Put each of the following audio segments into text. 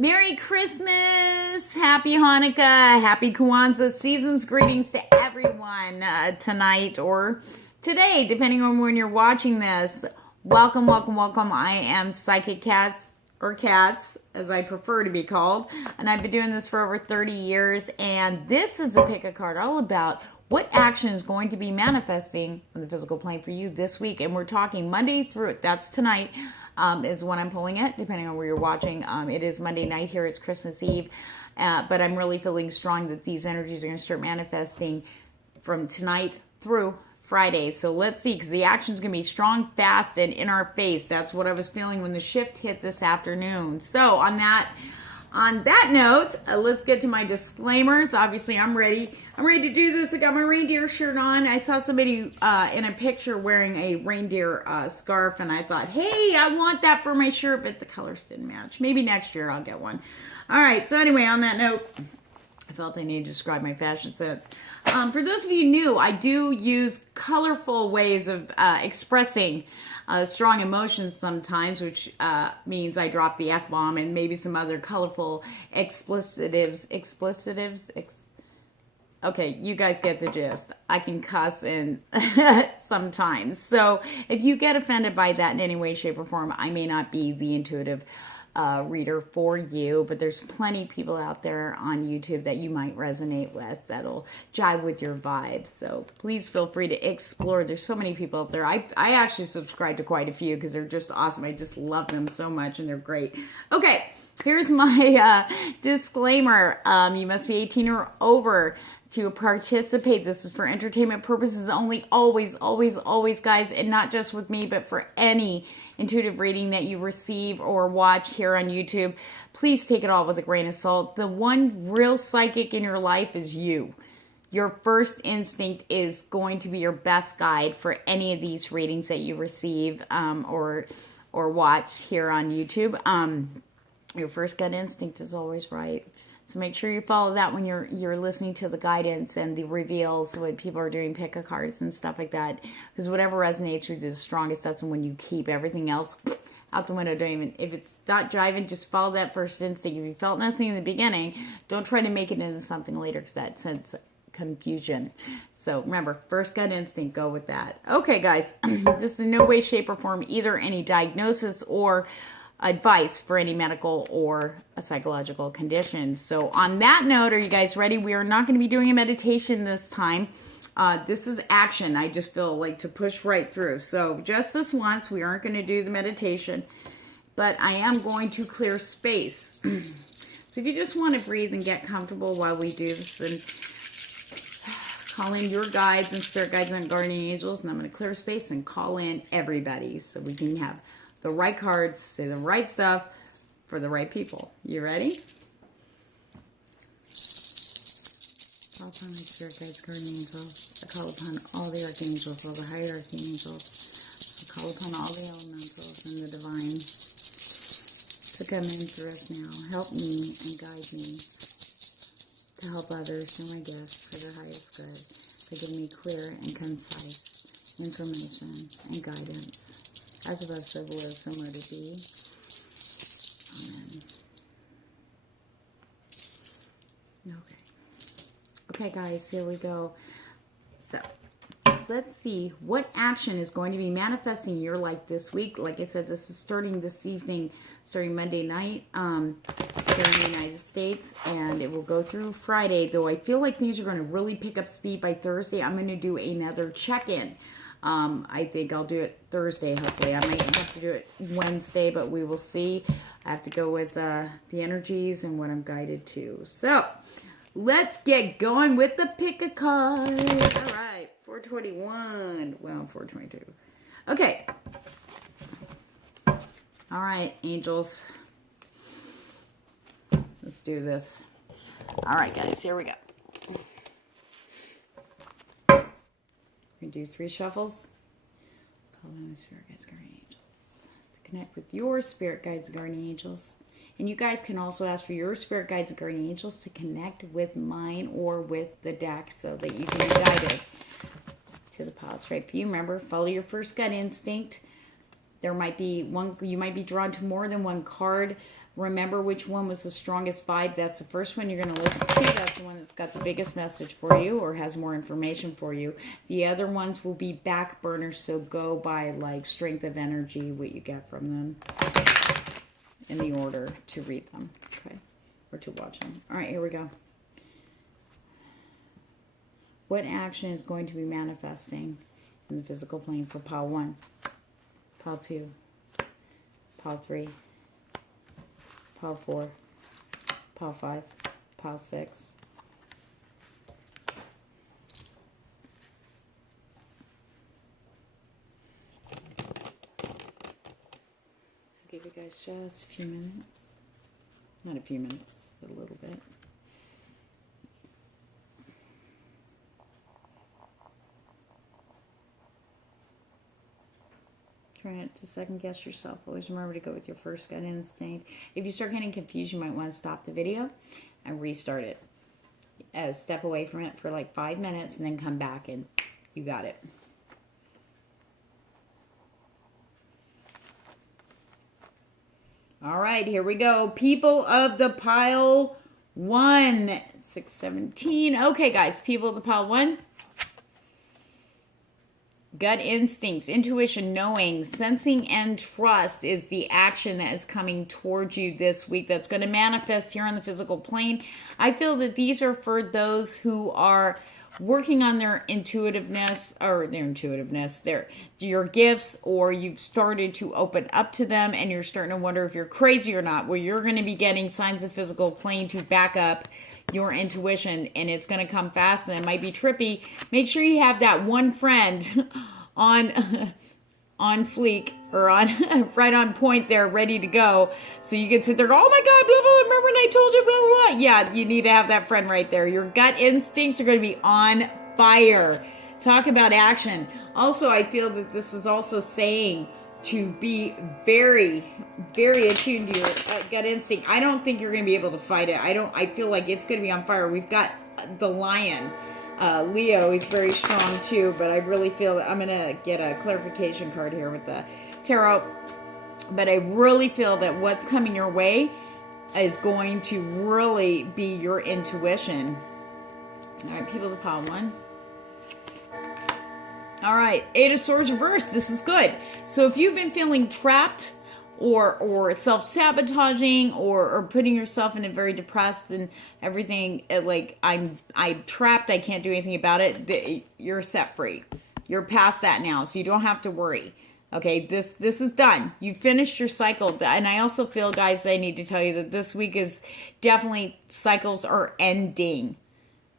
Merry Christmas, Happy Hanukkah, Happy Kwanzaa, season's greetings to everyone tonight or today, depending on when you're watching this. Welcome, welcome, welcome. I am Psychic Cats, or Cats, as I prefer to be called, and I've been doing this for over 30 years, and this is a pick a card all about what action is going to be manifesting on the physical plane for you this week, and we're talking Monday through, that's tonight, is when I'm pulling it, depending on where you're watching. It is Monday night here, it's Christmas Eve, but I'm really feeling strong that these energies are going to start manifesting from tonight through Friday. So let's see, because the action is going to be strong, fast, and in our face. That's what I was feeling when the shift hit this afternoon. So on that note, let's get to my disclaimers. Obviously, I'm ready. I'm ready to do this. I got my reindeer shirt on. I saw somebody in a picture wearing a reindeer scarf, and I thought, hey, I want that for my shirt, but the colors didn't match. Maybe next year I'll get one. All right, so anyway, on that note, I felt I needed to describe my fashion sense. For those of you new, I do use colorful ways of expressing strong emotions sometimes, which means I drop the F-bomb and maybe some other colorful explicitives. Okay, you guys get the gist. I can cuss and sometimes. So if you get offended by that in any way, shape, or form, I may not be the intuitive reader for you, but there's plenty of people out there on YouTube that you might resonate with that'll jive with your vibes. So please feel free to explore. There's so many people out there. I actually subscribe to quite a few because they're just awesome. I just love them so much and they're great. Okay, here's my disclaimer. You must be 18 or over to participate. This is for entertainment purposes only, always, always, always, guys, and not just with me, but for any intuitive reading that you receive or watch here on YouTube. Please take it all with a grain of salt. The one real psychic in your life is you. Your first instinct is going to be your best guide for any of these readings that you receive or watch here on YouTube. Your first gut instinct is always right. So make sure you follow that when you're listening to the guidance and the reveals when people are doing pick a cards and stuff like that. Because whatever resonates with you the strongest, that's the one you keep. Everything else out the window. Don't even, if it's not driving, just follow that first instinct. If you felt nothing in the beginning, don't try to make it into something later because that sends confusion. So remember, first gut instinct, go with that. Okay, guys, this is in no way, shape, or form either any diagnosis or advice for any medical or a psychological condition. So on that note, are you guys ready? We are not going to be doing a meditation this time. This is action. I just feel like to push right through. So just this once, we aren't going to do the meditation, but I am going to clear space. So if you just want to breathe and get comfortable while we do this, and call in your guides and spirit guides and guardian angels, and I'm going to clear space and call in everybody so we can have the right cards, say the right stuff for the right people. You ready? Call upon my spirit guides, guardian angels. I call upon all the archangels, all the hierarchy angels. I call upon all the elementals and the divine to come into us now. Help me and guide me to help others through my gifts for their highest good. To give me clear and concise information and guidance. As above, so below, somewhere to be. Amen. Okay, guys, here we go. So, let's see what action is going to be manifesting in your life this week. Like I said, this is starting this evening, starting Monday night here in the United States, and it will go through Friday, though I feel like things are going to really pick up speed by Thursday. I'm going to do another check-in. I think I'll do it Thursday, hopefully. I might have to do it Wednesday, but we will see. I have to go with the energies and what I'm guided to. So, let's get going with the pick a card. All right, 421. Well, 422. Okay. All right, angels. Let's do this. All right, guys, here we go. We're going to do 3 shuffles. Call on the spirit guides, guardian angels to connect with your spirit guides, guardian angels. And you guys can also ask for your spirit guides and guardian angels to connect with mine or with the deck so that you can be guided to the pile. It's right for you. Remember, follow your first gut instinct. There might be one, you might be drawn to more than one card. Remember which one was the strongest vibe. That's the first one you're going to listen to. That's the one that's got the biggest message for you or has more information for you. The other ones will be back burners, so go by like strength of energy, what you get from them in the order to read them, okay, or to watch them. All right, here we go. What action is going to be manifesting in the physical plane for pile 1, pile 2, pile 3, pile 4, pile 5, pile 6. I'll give you guys just a few minutes. Not a few minutes, but a little bit. Try not to second guess yourself. Always remember to go with your first gut instinct. If you start getting confused, you might want to stop the video and restart it. Step away from it for like 5 minutes and then come back and you got it. All right, here we go. People of the pile 1. 617. Okay, guys, people of the pile 1. Gut instincts, intuition, knowing, sensing, and trust is the action that is coming towards you this week that's going to manifest here on the physical plane. I feel that these are for those who are working on their intuitiveness, your gifts, or you've started to open up to them and you're starting to wonder if you're crazy or not, where you're going to be getting signs of physical plane to back up your intuition, and it's going to come fast and it might be trippy. Make sure you have that one friend on fleek or on right on point there, ready to go, so you can sit there and go, oh my god, blah blah, remember when I told you, blah blah blah. Yeah, you need to have that friend right there. Your gut instincts are going to be on fire. Talk about action. Also, I feel that this is also saying to be very, very attuned to your gut instinct. I don't think you're going to be able to fight it. I feel like it's going to be on fire. We've got the lion. Leo is very strong too, but I really feel that I'm going to get a clarification card here with the tarot. But I really feel that what's coming your way is going to really be your intuition. All right, people to pile 1. All right, 8 of Swords reversed. This is good. So if you've been feeling trapped or self-sabotaging or putting yourself in a very depressed and everything, like I'm trapped, I can't do anything about it, you're set free. You're past that now, so you don't have to worry. Okay, this is done. You finished your cycle. And I also feel, guys, I need to tell you that this week is definitely, cycles are ending.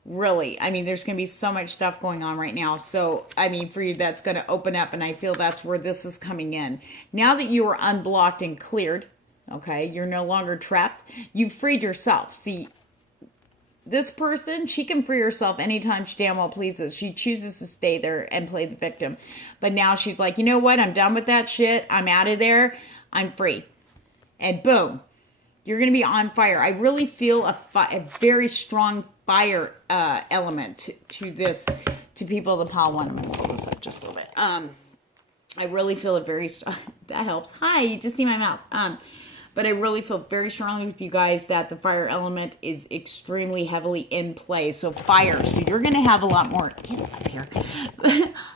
Really, I mean, there's going to be so much stuff going on right now. So, I mean, for you, that's going to open up, and I feel that's where this is coming in. Now that you are unblocked and cleared, okay, you're no longer trapped. You've freed yourself. See, this person, she can free herself anytime she damn well pleases. She chooses to stay there and play the victim. But now she's like, you know what? I'm done with that shit. I'm out of there. I'm free. And boom, you're going to be on fire. I really feel a very strong fire element to this, to people of the pile 1. I'm going to pull this up just a little bit. I really feel it very strong. That helps. Hi, you just see my mouth. But I really feel very strongly with you guys that the fire element is extremely heavily in play. So fire. So you're going to have a lot more, get up here,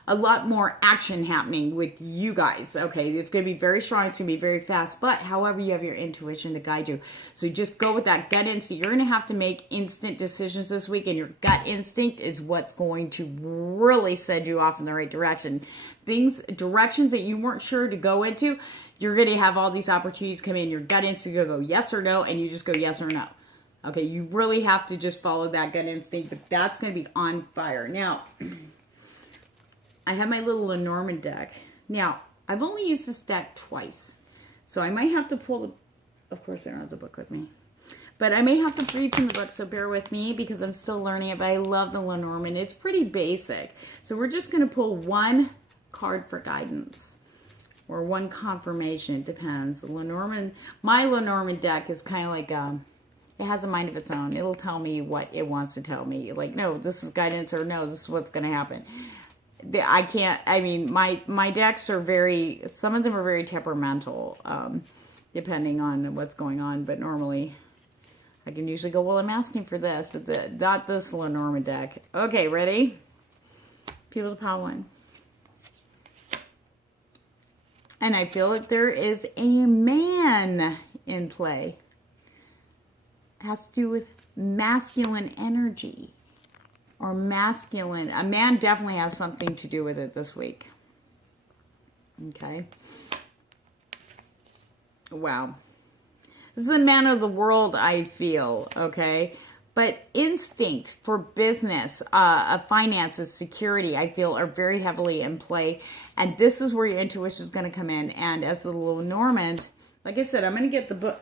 a lot more action happening with you guys. Okay, it's going to be very strong. It's going to be very fast. But however, you have your intuition to guide you. So just go with that gut instinct. You're going to have to make instant decisions this week. And your gut instinct is what's going to really send you off in the right direction. Directions that you weren't sure to go into, you're going to have all these opportunities come in. Your gut instinct will go yes or no, and you just go yes or no. Okay, you really have to just follow that gut instinct, but that's going to be on fire. Now, I have my little Lenormand deck. Now, I've only used this deck twice, so I might have to pull the... Of course, I don't have the book with me. But I may have to read from the book, so bear with me because I'm still learning it, but I love the Lenormand. It's pretty basic. So we're just going to pull one card for guidance. Or one confirmation, it depends. My Lenormand deck is kind of like, it has a mind of its own. It'll tell me what it wants to tell me. Like, no, this is guidance, or no, this is what's going to happen. I can't, I mean, my decks are some of them are very temperamental, depending on what's going on, but normally I can usually go, well, I'm asking for this, but not this Lenormand deck. Okay, ready? People to pile one. And I feel like there is a man in play. It has to do with masculine energy. Or masculine. A man definitely has something to do with it this week. Okay. Wow. This is a man of the world, I feel. Okay. But instinct for business, finances, security, I feel, are very heavily in play. And this is where your intuition is going to come in. And as the Lenormand, like I said, I'm going to get the book.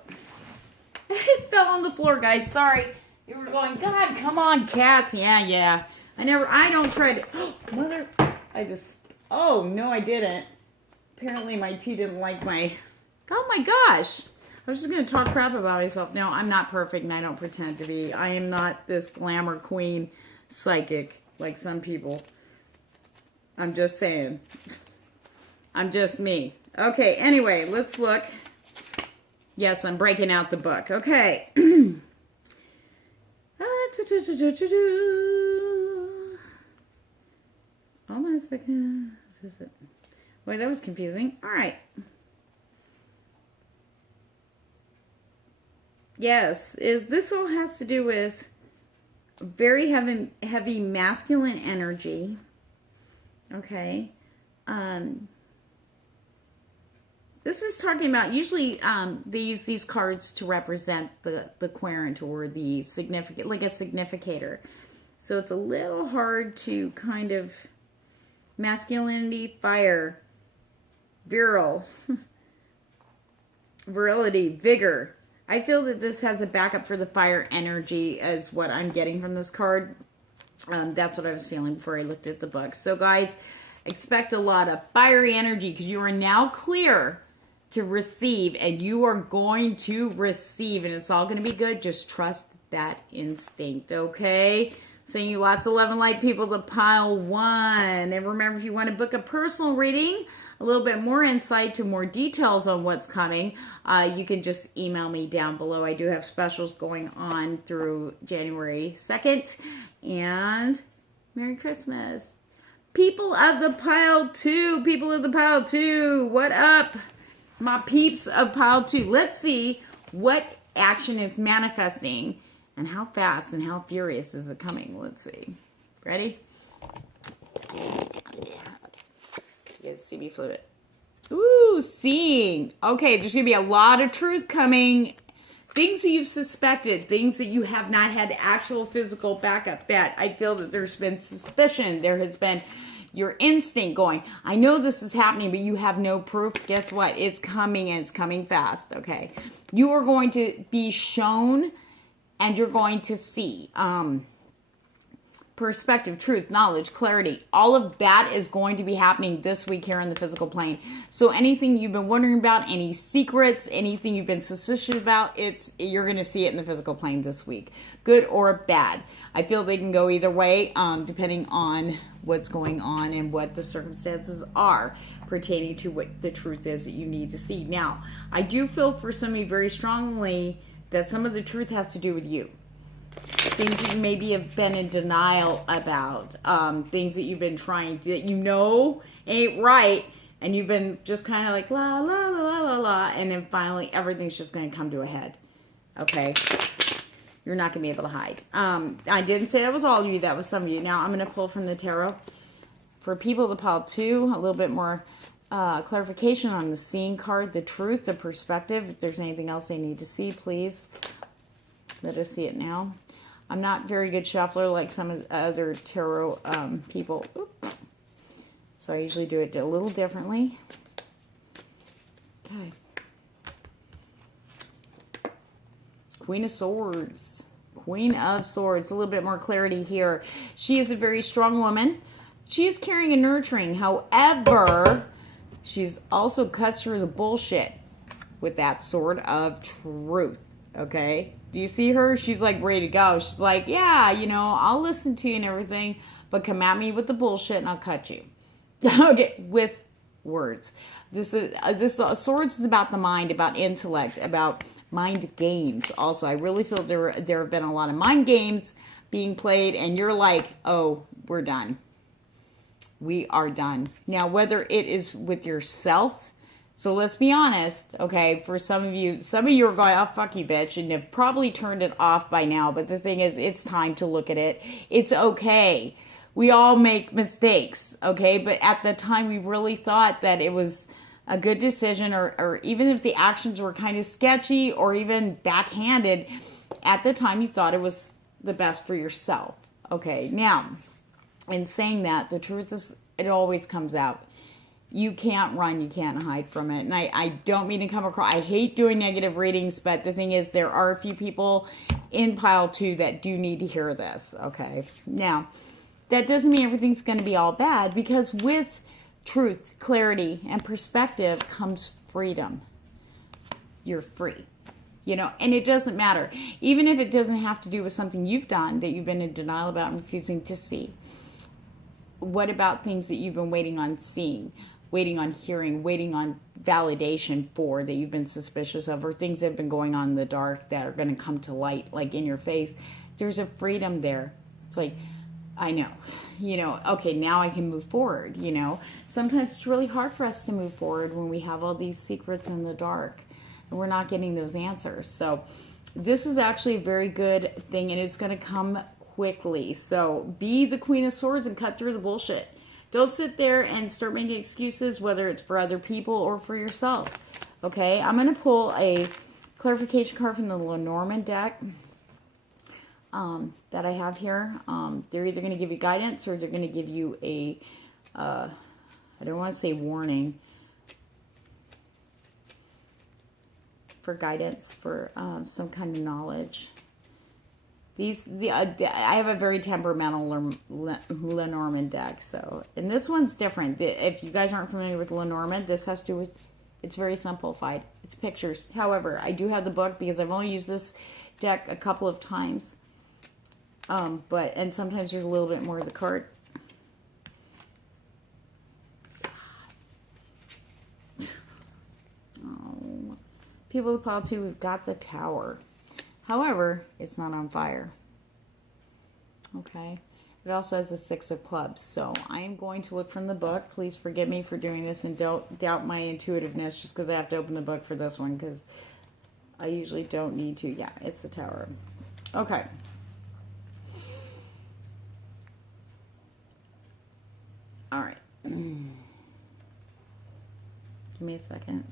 It fell on the floor, guys. Sorry. You were going, God, come on, cats. Yeah. I don't try to. Mother, oh, no, I didn't. Apparently my tea didn't like oh my gosh. I was just going to talk crap about myself. No, I'm not perfect and I don't pretend to be. I am not this glamour queen psychic like some people. I'm just saying. I'm just me. Okay, anyway, let's look. Yes, I'm breaking out the book. Okay. Hold on a second. Wait, that was confusing. All right. Yes, this all has to do with very heavy masculine energy. Okay. This is talking about, usually they use these cards to represent the querent or the significant, like a significator. So it's a little hard to kind of, masculinity, fire, virility, vigor. I feel that this has a backup for the fire energy as what I'm getting from this card. That's what I was feeling before I looked at the book. So guys, expect a lot of fiery energy because you are now clear to receive, and you are going to receive, and it's all going to be good. Just trust that instinct, okay? Sending you lots of love and light, people, to pile one. And remember, if you want to book a personal reading, a little bit more insight to more details on what's coming, you can just email me down below. I do have specials going on through January 2nd. And Merry Christmas. People of the pile 2. People of the pile 2. What up? My peeps of pile 2. Let's see what action is manifesting and how fast and how furious is it coming. Let's see. Ready? You guys see me flip it. Ooh, seeing. Okay, there's going to be a lot of truth coming. Things that you've suspected. Things that you have not had actual physical backup. That I feel that there's been suspicion. There has been your instinct going, I know this is happening, but you have no proof. Guess what? It's coming, and it's coming fast, okay? You are going to be shown, and you're going to see perspective, truth, knowledge, clarity. All of that is going to be happening this week here in the physical plane. So anything you've been wondering about, any secrets, anything you've been suspicious about, you're going to see it in the physical plane this week. Good or bad. I feel they can go either way, depending on what's going on and what the circumstances are pertaining to what the truth is that you need to see. Now, I do feel for some of you very strongly that some of the truth has to do with you. Things that you maybe have been in denial about, things that you've been trying to, that you know ain't right, and you've been just kind of like la la la la la la, and then finally everything's just going to come to a head. Okay, you're not going to be able to hide. I didn't say that was all of you. That was some of you. Now I'm going to pull from the tarot for people to pile 2, a little bit more clarification on the seeing card, the truth, the perspective. If there's anything else they need to see, please let us see it now. I'm not very good shuffler like some of the other tarot people. Oops. So I usually do it a little differently. Okay. Queen of Swords. Queen of Swords. A little bit more clarity here. She is a very strong woman. She is caring and nurturing. However, she's also cuts through the bullshit with that sword of truth. Okay? Do you see her? She's like ready to go. She's like, yeah, you know, I'll listen to you and everything, but come at me with the bullshit and I'll cut you. Okay, with words. This swords is about the mind, about intellect, about mind games. Also, I really feel there have been a lot of mind games being played, and you're like, oh, we're done. We are done. Now, whether it is with yourself, so let's be honest, okay, for some of you are going, oh, fuck you, bitch, and have probably turned it off by now, but the thing is, it's time to look at it. It's okay. We all make mistakes, okay, but at the time, we really thought that it was a good decision, or even if the actions were kind of sketchy or even backhanded, at the time, you thought it was the best for yourself, okay? Now, in saying that, the truth is, it always comes out. You can't run, you can't hide from it. And I don't mean to come across, I hate doing negative readings, but the thing is, there are a few people in pile 2 that do need to hear this, okay? Now, that doesn't mean everything's going to be all bad, because with truth, clarity, and perspective comes freedom. You're free. You know, and it doesn't matter. Even if it doesn't have to do with something you've done that you've been in denial about and refusing to see. What about things that you've been waiting on seeing, waiting on hearing, waiting on validation for, that you've been suspicious of, or things that have been going on in the dark that are going to come to light, like in your face? There's a freedom there. It's like, I know, you know, okay, now I can move forward, you know. Sometimes it's really hard for us to move forward when we have all these secrets in the dark and we're not getting those answers. So this is actually a very good thing, and it's going to come quickly. So be the Queen of Swords and cut through the bullshit. Don't sit there and start making excuses, whether it's for other people or for yourself. Okay, I'm going to pull a clarification card from the Lenormand deck that I have here. They're either going to give you guidance, or they're going to give you a, I don't want to say warning, for guidance, for some kind of knowledge. I have a very temperamental Lenormand deck, so, and this one's different. If you guys aren't familiar with Lenormand, this has to do with, it's very simplified. It's pictures. However, I do have the book because I've only used this deck a couple of times. And sometimes there's a little bit more of the card. Oh, people of pile 2, we've got the Tower. However, it's not on fire. Okay. It also has the 6 of clubs. So I am going to look from the book. Please forgive me for doing this, and don't doubt my intuitiveness just because I have to open the book for this one, because I usually don't need to. Yeah, it's the Tower. Okay. All right. Give me a second.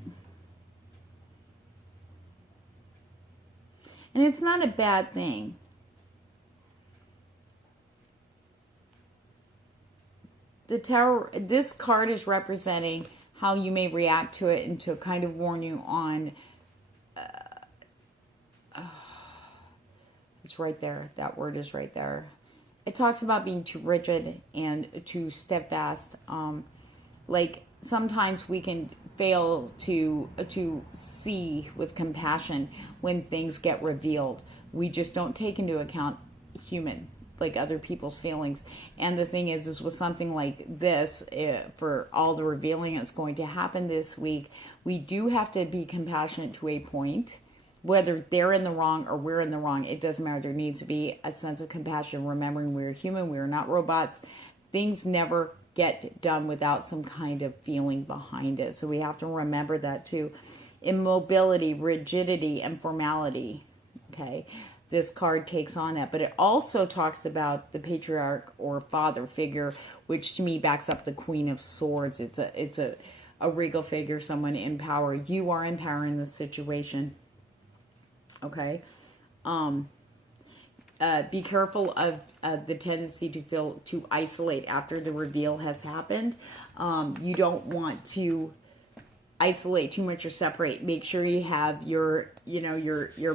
And it's not a bad thing. The Tower, this card is representing how you may react to it, and to kind of warn you on, it's right there. That word is right there. It talks about being too rigid and too steadfast. Like sometimes we can fail to see with compassion when things get revealed. We just don't take into account like other people's feelings. And the thing is with something like this, for all the revealing that's going to happen this week, we do have to be compassionate to a point. Whether they're in the wrong or we're in the wrong, it doesn't matter. There needs to be a sense of compassion, remembering we're human, we're not robots. Things never get done without some kind of feeling behind it. So we have to remember that too. Immobility, rigidity, and formality. Okay, this card takes on that. But it also talks about the patriarch or father figure, which to me backs up the Queen of Swords. It's a regal figure, someone in power. You are in power in this situation. Okay. Be careful of the tendency to isolate after the reveal has happened. You don't want to isolate too much or separate. Make sure you have your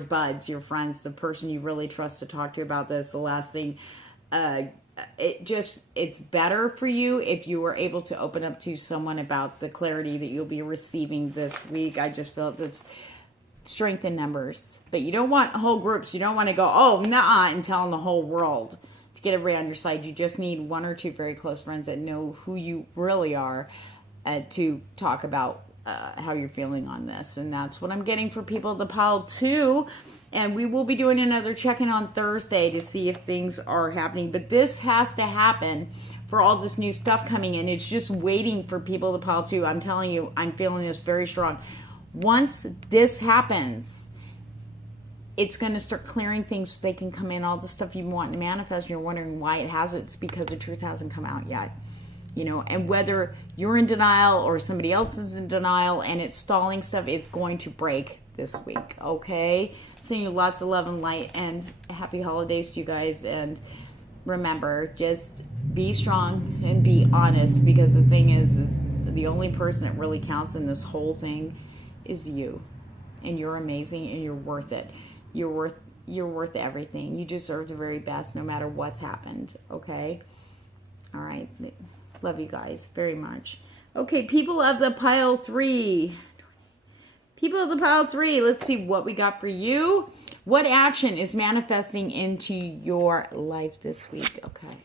buds, your friends, the person you really trust to talk to about this. The last thing, it's better for you if you are able to open up to someone about the clarity that you'll be receiving this week. I just felt that's strength in numbers. But you don't want whole groups. You don't want to go, oh, nah, and telling the whole world to get everybody on your side. You just need one or two very close friends that know who you really are to talk about how you're feeling on this. And that's what I'm getting for people at the pile too. And we will be doing another check-in on Thursday to see if things are happening. But this has to happen for all this new stuff coming in. It's just waiting for people to pile too. I'm telling you, I'm feeling this very strong. Once this happens, it's going to start clearing things so they can come in. All the stuff you want to manifest, and you're wondering why it hasn't. It's because the truth hasn't come out yet. You know, and whether you're in denial or somebody else is in denial and it's stalling stuff, it's going to break this week, okay? Sending you lots of love and light, and happy holidays to you guys. And remember, just be strong and be honest, because the thing is the only person that really counts in this whole thing is you. And you're amazing, and you're worth it. You're worth everything. You deserve the very best no matter what's happened, okay? All right. Love you guys very much. Okay, people of the pile 3. People of the pile 3, let's see what we got for you. What action is manifesting into your life this week? Okay.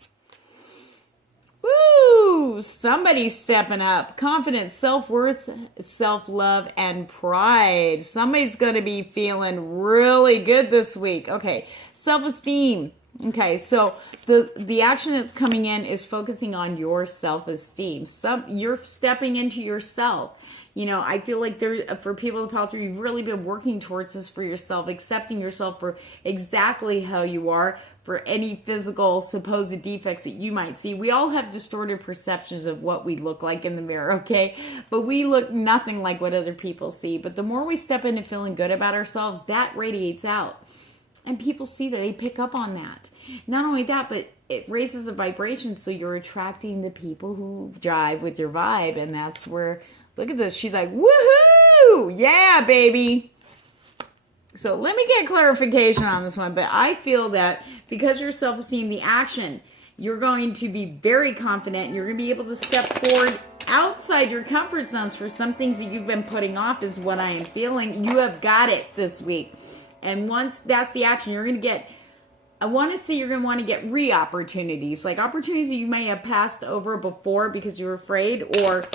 Woo! Somebody's stepping up. Confidence, self-worth, self-love, and pride. Somebody's going to be feeling really good this week. Okay. Self-esteem. Okay, so the action that's coming in is focusing on your self-esteem. You're stepping into yourself. You know, I feel like for people in pile 3, you've really been working towards this for yourself, accepting yourself for exactly how you are, for any physical supposed defects that you might see. We all have distorted perceptions of what we look like in the mirror, okay? But we look nothing like what other people see. But the more we step into feeling good about ourselves, that radiates out. And people see that, they pick up on that. Not only that, but it raises a vibration, so you're attracting the people who drive with your vibe. And that's where, look at this, she's like, woohoo! Yeah, baby! So let me get clarification on this one. But I feel that because your self-esteem, the action, you're going to be very confident. You're going to be able to step forward outside your comfort zones for some things that you've been putting off, is what I am feeling. You have got it this week. And once that's the action, you're going to get, I want to say you're going to want to get re-opportunities. Like opportunities that you may have passed over before because you were afraid, or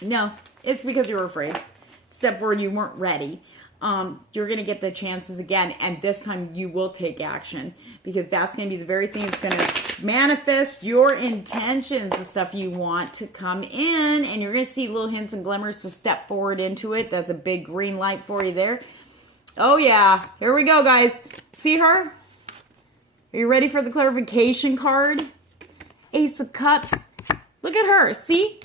no, it's because you were afraid. Step forward, you weren't ready. You're going to get the chances again. And this time you will take action, because that's going to be the very thing that's going to manifest your intentions, the stuff you want to come in. And you're going to see little hints and glimmers to step forward into it. That's a big green light for you there. Oh, yeah. Here we go, guys. See her? Are you ready for the clarification card? Ace of Cups. Look at her. See?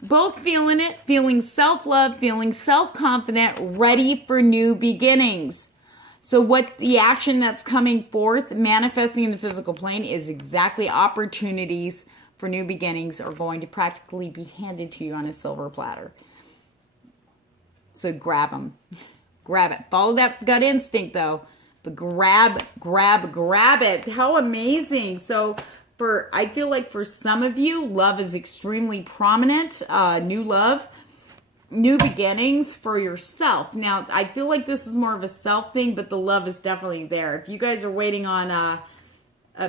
Both feeling it. Feeling self-love. Feeling self-confident. Ready for new beginnings. So what the action that's coming forth, manifesting in the physical plane, is exactly opportunities for new beginnings are going to practically be handed to you on a silver platter. So grab them. Grab it. Follow that gut instinct, though. But grab it. How amazing. So I feel like for some of you, love is extremely prominent. New love, new beginnings for yourself. Now, I feel like this is more of a self thing, but the love is definitely there. If you guys are waiting on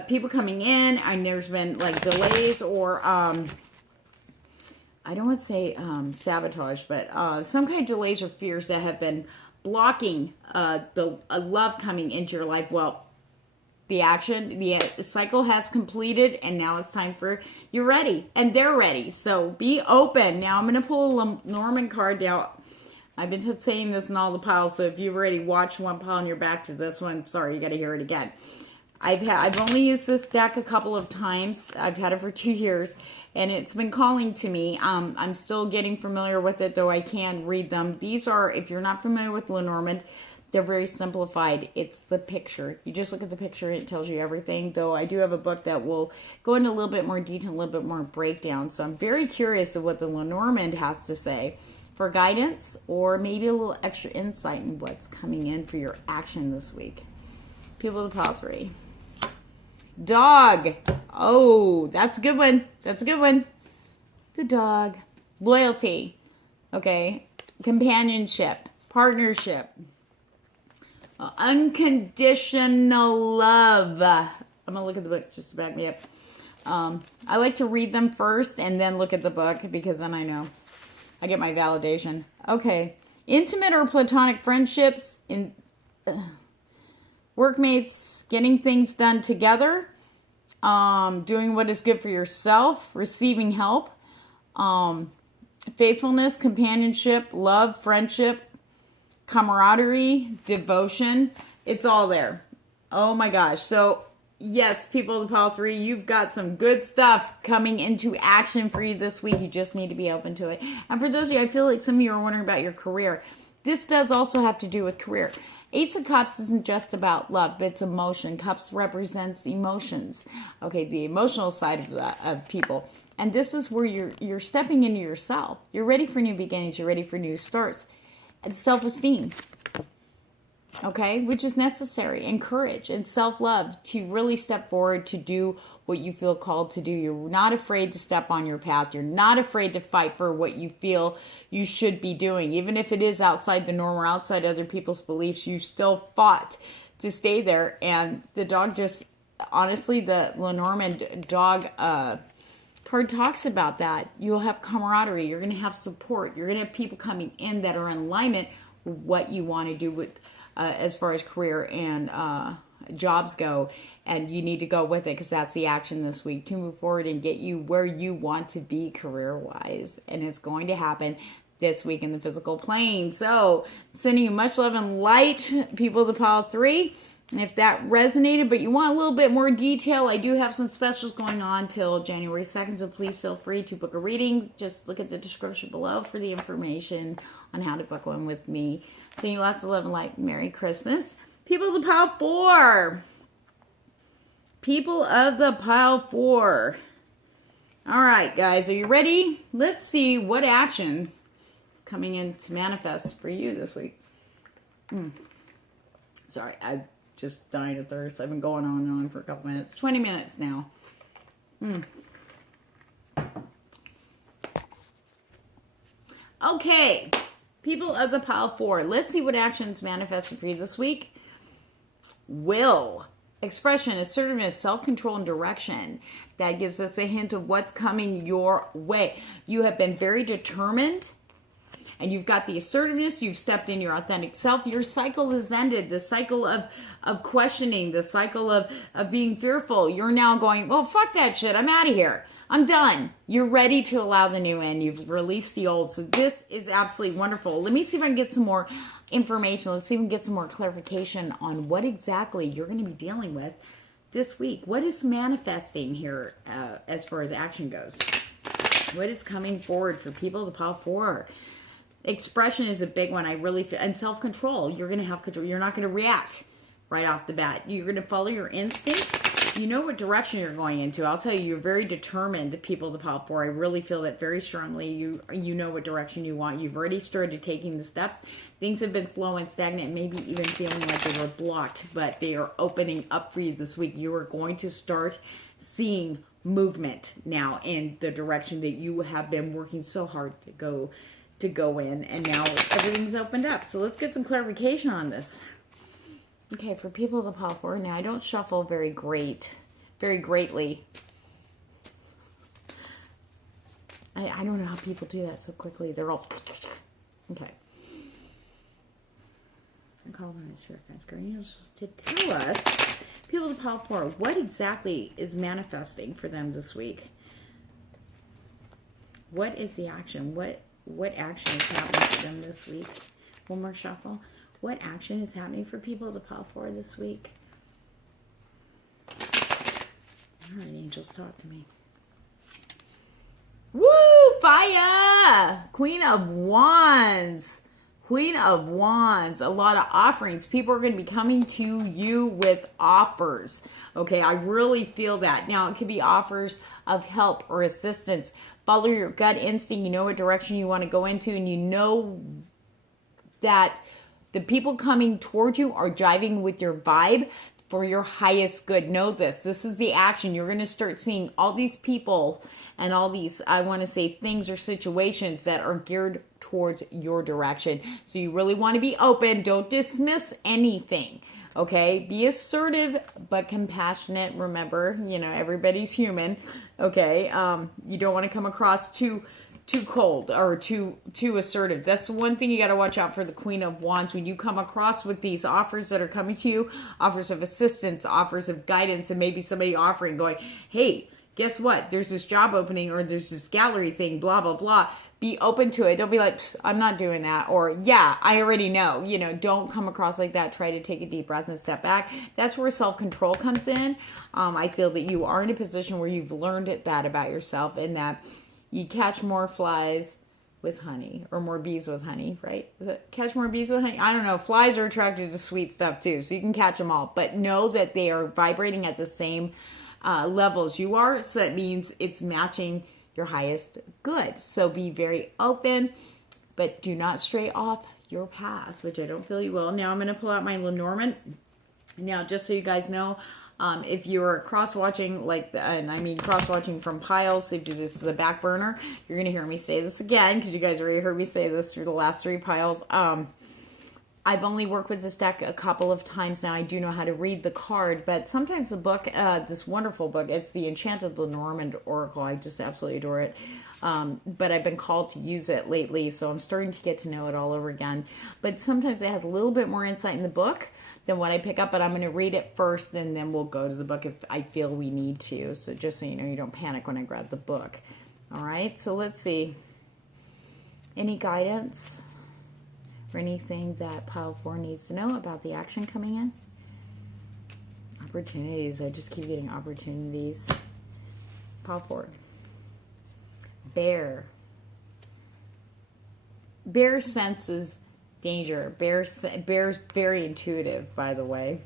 people coming in, and there's been like delays or I don't want to say sabotage, but some kind of delays or fears that have been blocking the love coming into your life. Well, the action, the cycle has completed, and now it's time for, you're ready, and they're ready. So be open. Now I'm going to pull a Norman card out. I've been saying this in all the piles, so if you've already watched one pile and you're back to this one, sorry, you got to hear it again. I've only used this deck a couple of times. I've had it for 2 years, and it's been calling to me. I'm still getting familiar with it, though I can read them. These are, if you're not familiar with Lenormand, they're very simplified. It's the picture. You just look at the picture and it tells you everything, though I do have a book that will go into a little bit more detail, a little bit more breakdown. So I'm very curious of what the Lenormand has to say for guidance, or maybe a little extra insight in what's coming in for your action this week. People of the pile 3. Dog. Oh, that's a good one. That's a good one. The dog. Loyalty. Okay. Companionship. Partnership. Unconditional love. I'm going to look at the book just to back me up. I like to read them first and then look at the book because then I know. I get my validation. Okay. Intimate or platonic friendships, workmates, getting things done together, doing what is good for yourself, receiving help, faithfulness, companionship, love, friendship, camaraderie, devotion. It's all there. Oh my gosh. So yes, people of the Pile 3, you've got some good stuff coming into action for you this week. You just need to be open to it. And for those of you, I feel like some of you are wondering about your career. This does also have to do with career. Ace of Cups isn't just about love, but it's emotion. Cups represents emotions. Okay, the emotional side of people. And this is where you're stepping into yourself. You're ready for new beginnings. You're ready for new starts. And self-esteem. Okay, which is necessary, and courage and self-love to really step forward to do what you feel called to do. You're not afraid to step on your path. You're not afraid to fight for what you feel you should be doing. Even if it is outside the norm or outside other people's beliefs, you still fought to stay there. And the dog just, honestly, the Lenormand dog card talks about that. You'll have camaraderie. You're going to have support. You're going to have people coming in that are in alignment with what you want to do with as far as career and jobs go, and you need to go with it because that's the action this week to move forward and get you where you want to be career-wise, and it's going to happen this week in the physical plane. So, sending you much love and light, people of the Pile 3. And if that resonated, but you want a little bit more detail, I do have some specials going on till January 2nd, so please feel free to book a reading. Just look at the description below for the information on how to book one with me. Sending you lots of love and light. Merry Christmas. People of the Pile 4. People of the Pile 4. All right, guys, are you ready? Let's see what action is coming in to manifest for you this week. Sorry, I just dying of thirst. I've been going on and on for a couple minutes. 20 minutes now. Okay. People of the Pile 4. Let's see what actions manifested for you this week. Will. Expression, assertiveness, self-control, and direction. That gives us a hint of what's coming your way. You have been very determined. And you've got the assertiveness, you've stepped in your authentic self. Your cycle is ended. The cycle of questioning, the cycle of being fearful. You're now going, well, fuck that shit. I'm out of here. I'm done. You're ready to allow the new in. You've released the old. So this is absolutely wonderful. Let me see if I can get some more information. Let's see if we can get some more clarification on what exactly you're going to be dealing with this week. What is manifesting here as far as action goes? What is coming forward for people to Pile 4? Expression is a big one. I really feel, and self-control. You're going to have control. You're not going to react right off the bat. You're going to follow your instinct. You know what direction you're going into. I'll tell you, you're very determined, people to Pile 4. I really feel that very strongly. You know what direction you want. You've already started taking the steps. Things have been slow and stagnant, maybe even feeling like they were blocked, but they are opening up for you this week. You are going to start seeing movement now in the direction that you have been working so hard to go in, and now everything's opened up. So let's get some clarification on this. Okay, for people to Pile 4, now I don't shuffle very greatly. I don't know how people do that so quickly. They're all okay. I call them my spirit guides, guardians, just to tell us, people to Pile 4, what exactly is manifesting for them this week? What is the action? What action is happening for them this week? One more shuffle. What action is happening for people to Pile 4 this week? All right, angels, talk to me. Woo! Fire! Queen of Wands. Queen of Wands. A lot of offerings. People are going to be coming to you with offers. Okay, I really feel that. Now, it could be offers of help or assistance. Follow your gut instinct. You know what direction you want to go into, and you know that the people coming towards you are jiving with your vibe for your highest good. Know this. This is the action. You're going to start seeing all these people and all these, I want to say, things or situations that are geared towards your direction. So you really want to be open. Don't dismiss anything. Okay, be assertive but compassionate. Remember, everybody's human. Okay, you don't want to come across too cold or too assertive. That's the one thing you got to watch out for the Queen of Wands. When you come across with these offers that are coming to you, offers of assistance, offers of guidance, and maybe somebody offering, going, hey, guess what? There's this job opening, or there's this gallery thing, blah, blah, blah. Be open to it. Don't be like, I'm not doing that. Or, yeah, I already know. Don't come across like that. Try to take a deep breath and step back. That's where self-control comes in. I feel that you are in a position where you've learned that about yourself, and that you catch more flies with honey, or more bees with honey, right? Is it catch more bees with honey? I don't know. Flies are attracted to sweet stuff too, so you can catch them all. But know that they are vibrating at the same levels you are, so that means it's matching your highest good. So be very open, but do not stray off your path, which I don't feel you will. Now I'm going to pull out my Lenormand. Now, just so you guys know, if you're cross-watching, cross-watching from piles, if this is a back burner, you're going to hear me say this again, because you guys already heard me say this through the last 3 piles. I've only worked with this deck a couple of times now. I do know how to read the card, but sometimes the book, this wonderful book, it's the Enchanted Lenormand Oracle. I just absolutely adore it. But I've been called to use it lately, so I'm starting to get to know it all over again. But sometimes it has a little bit more insight in the book than what I pick up, but I'm going to read it first, and then we'll go to the book if I feel we need to. So just so you know, you don't panic when I grab the book. All right, so let's see. Any guidance or anything that pile 4 needs to know about the action coming in? Opportunities. I just keep getting opportunities. Pile 4. Bear. Bear senses danger. Bear's very intuitive, by the way,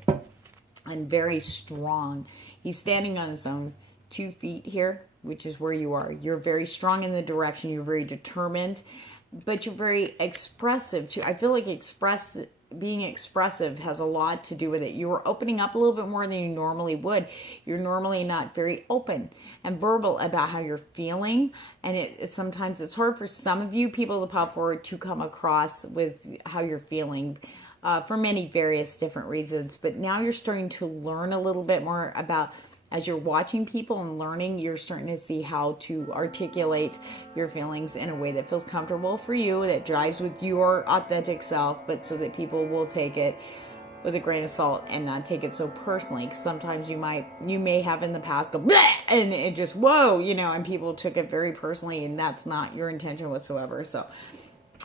and very strong. He's standing on his own 2 feet here, which is where you are. You're very strong in the direction. You're very determined, but you're very expressive too. I feel like being expressive has a lot to do with it. You are opening up a little bit more than you normally would. You're normally not very open and verbal about how you're feeling, and sometimes it's hard for some of you people to pop forward to come across with how you're feeling for many various different reasons. But now you're starting to learn a little bit more about, as you're watching people and learning, you're starting to see how to articulate your feelings in a way that feels comfortable for you, that jives with your authentic self, but so that people will take it with a grain of salt and not take it so personally. Because sometimes you may have in the past go, bleh, and it just, whoa, and people took it very personally, and that's not your intention whatsoever. So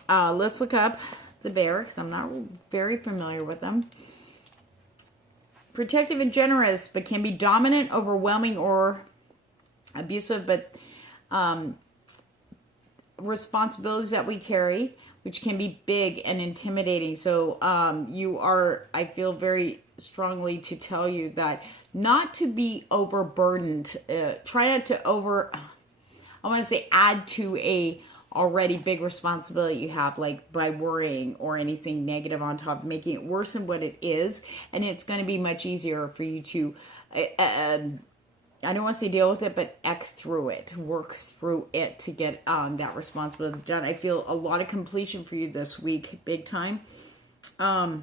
let's look up the bear, because I'm not very familiar with them. Protective and generous, but can be dominant, overwhelming, or abusive. But responsibilities that we carry, which can be big and intimidating. So I feel very strongly to tell you that not to be overburdened. Try not to add to a already big responsibility you have, like by worrying or anything negative on top, making it worse than what it is. And it's going to be much easier for you to, I don't want to say deal with it, but work through it to get that responsibility done. I feel a lot of completion for you this week, big time. So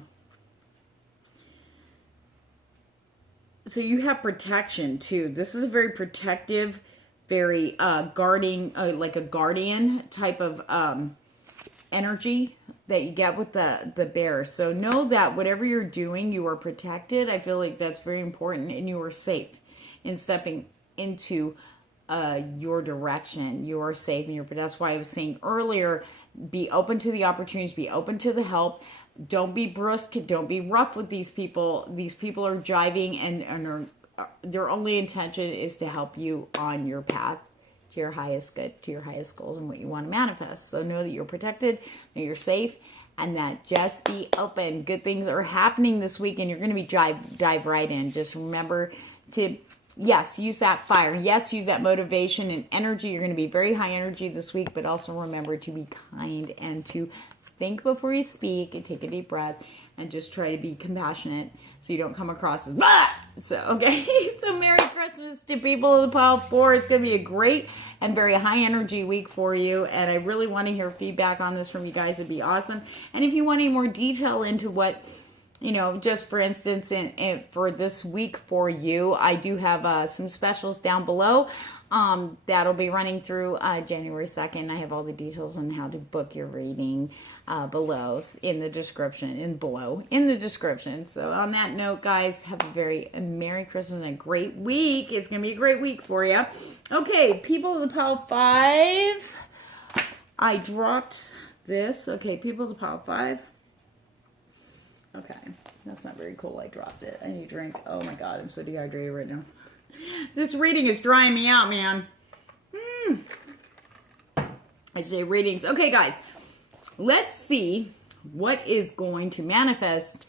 you have protection too. This is a very protective, very guarding, like a guardian type of energy that you get with the bear. So know that whatever you're doing, you are protected. I feel like that's very important, and you are safe in stepping into your direction. You are safe, and that's why I was saying earlier, be open to the opportunities, be open to the help. Don't be brusque, don't be rough with these people. These people are jiving and their only intention is to help you on your path to your highest good, to your highest goals and what you want to manifest. So know that you're protected, that you're safe, and that just be open. Good things are happening this week, and you're going to be dive right in. Just remember to, yes, use that fire. Yes, use that motivation and energy. You're going to be very high energy this week, but also remember to be kind and to think before you speak, and take a deep breath, and just try to be compassionate so you don't come across as bah! So, okay. So Merry Christmas to people of the pile 4. It's going to be a great and very high energy week for you. And I really want to hear feedback on this from you guys. It'd be awesome. And if you want any more detail into what you know, just for instance, for this week for you, I do have some specials down below that'll be running through January 2nd. I have all the details on how to book your reading below in the description, in the description. So on that note, guys, have a very Merry Christmas and a great week. It's going to be a great week for you. Okay, people of the Pile 5. I dropped this. Okay, people of the Pile 5. Okay, that's not very cool. I dropped it. I need a drink. Oh my God, I'm so dehydrated right now. This reading is drying me out, man. I say readings. Okay, guys, let's see what is going to manifest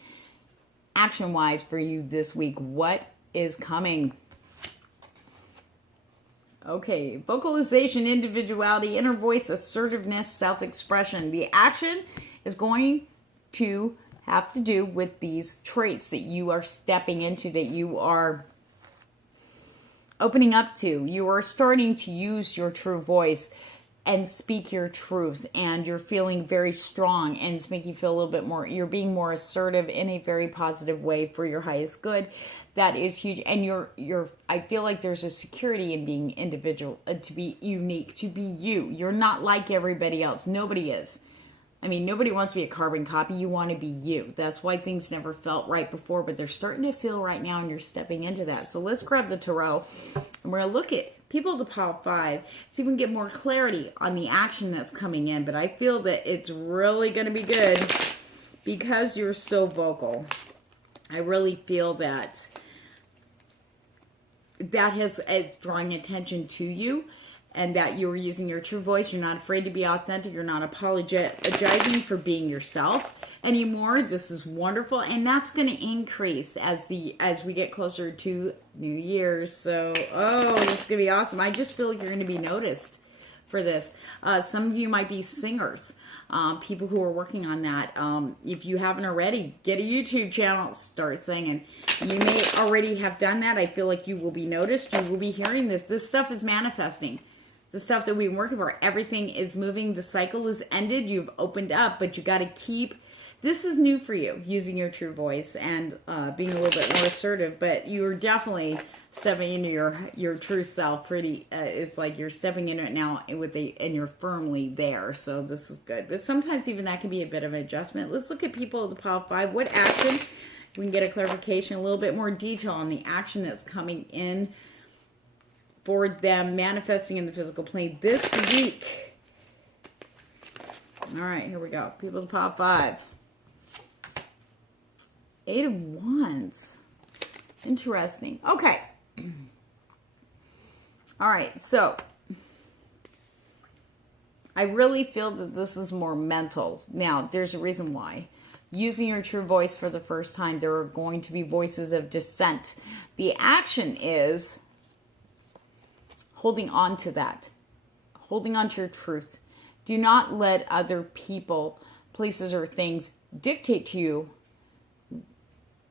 action-wise for you this week. What is coming? Okay, vocalization, individuality, inner voice, assertiveness, self-expression. The action is going to have to do with these traits that you are stepping into, that you are opening up to. You are starting to use your true voice and speak your truth, and you're feeling very strong, and it's making you feel a little bit more, you're being more assertive in a very positive way for your highest good. That is huge. And I feel like there's a security in being individual, to be unique, to be you. You're not like everybody else. Nobody is. I mean, nobody wants to be a carbon copy. You want to be you. That's why things never felt right before, but they're starting to feel right now, and you're stepping into that. So let's grab the tarot, and we're going to look at people of the Pile 5. See if we can get more clarity on the action that's coming in. But I feel that it's really going to be good because you're so vocal. I really feel that is drawing attention to you, and that you're using your true voice. You're not afraid to be authentic. You're not apologizing for being yourself anymore. This is wonderful, and that's going to increase as we get closer to New Year's. So, this is going to be awesome. I just feel like you're going to be noticed for this. Some of you might be singers, people who are working on that. If you haven't already, get a YouTube channel, start singing. You may already have done that. I feel like you will be noticed. You will be hearing this. This stuff is manifesting. The stuff that we've been working for, everything is moving. The cycle is ended. You've opened up, but you got to keep. This is new for you, using your true voice and being a little bit more assertive. But you're definitely stepping into your true self. It's like you're stepping into it now and you're firmly there. So this is good. But sometimes even that can be a bit of an adjustment. Let's look at people of the Pile 5. What action? We can get a clarification, a little bit more detail on the action that's coming in for them manifesting in the physical plane this week. All right, here we go. People of the Pile 5. 8 of Wands. Interesting. Okay. All right, so I really feel that this is more mental. Now, there's a reason why. Using your true voice for the first time, there are going to be voices of dissent. The action is holding on to that. Holding on to your truth. Do not let other people, places, or things dictate to you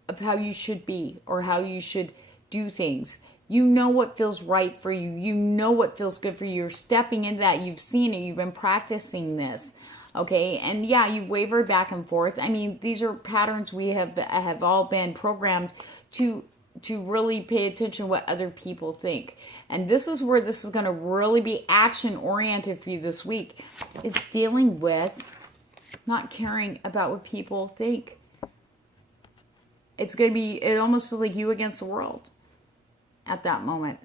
of how you should be or how you should do things. You know what feels right for you. You know what feels good for you. You're stepping into that. You've seen it. You've been practicing this. Okay, and yeah, you wavered back and forth. I mean, these are patterns we have all been programmed to really pay attention to what other people think. And this is where this is going to really be action-oriented for you this week. It's dealing with not caring about what people think. It's going to be, it almost feels like you against the world at that moment.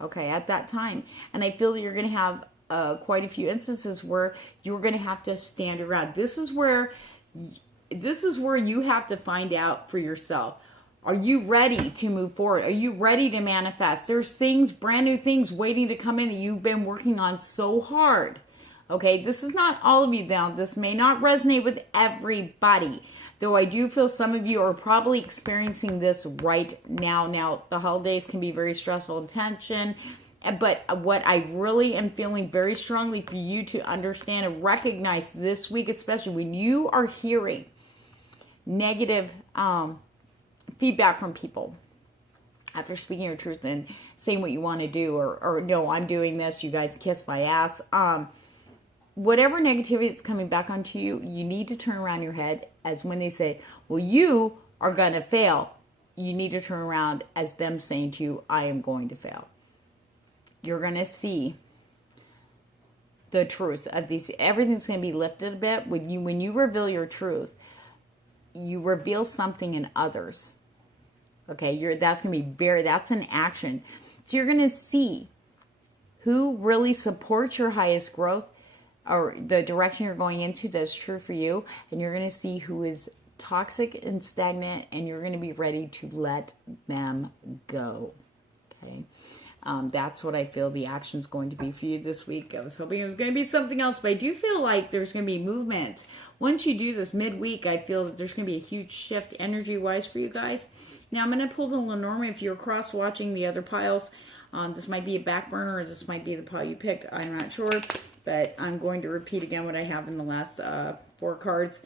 Okay, at that time. And I feel that you're going to have quite a few instances where you're going to have to stand your ground. This is where you have to find out for yourself. Are you ready to move forward? Are you ready to manifest? There's things, brand new things waiting to come in that you've been working on so hard. Okay, this is not all of you now. This may not resonate with everybody. Though I do feel some of you are probably experiencing this right now. Now, the holidays can be very stressful and tension. But what I really am feeling very strongly for you to understand and recognize this week, especially when you are hearing negative feedback from people after speaking your truth and saying what you want to do, or no, I'm doing this, you guys kiss my ass. whatever negativity that's coming back onto you, you need to turn around your head as when they say, well, you are going to fail. You need to turn around as them saying to you, I am going to fail. You're going to see the truth of these. Everything's going to be lifted a bit. When you reveal your truth, you reveal something in others. Okay, that's going to be that's an action. So you're going to see who really supports your highest growth or the direction you're going into that's true for you. And you're going to see who is toxic and stagnant, and you're going to be ready to let them go. Okay. That's what I feel the action is going to be for you this week. I was hoping it was going to be something else, but I do feel like there's going to be movement. Once you do this midweek, I feel that there's going to be a huge shift energy-wise for you guys. Now, I'm going to pull the Lenormand. If you're cross-watching the other piles, this might be a back burner, or this might be the pile you picked. I'm not sure, but I'm going to repeat again what I have in the last 4 cards.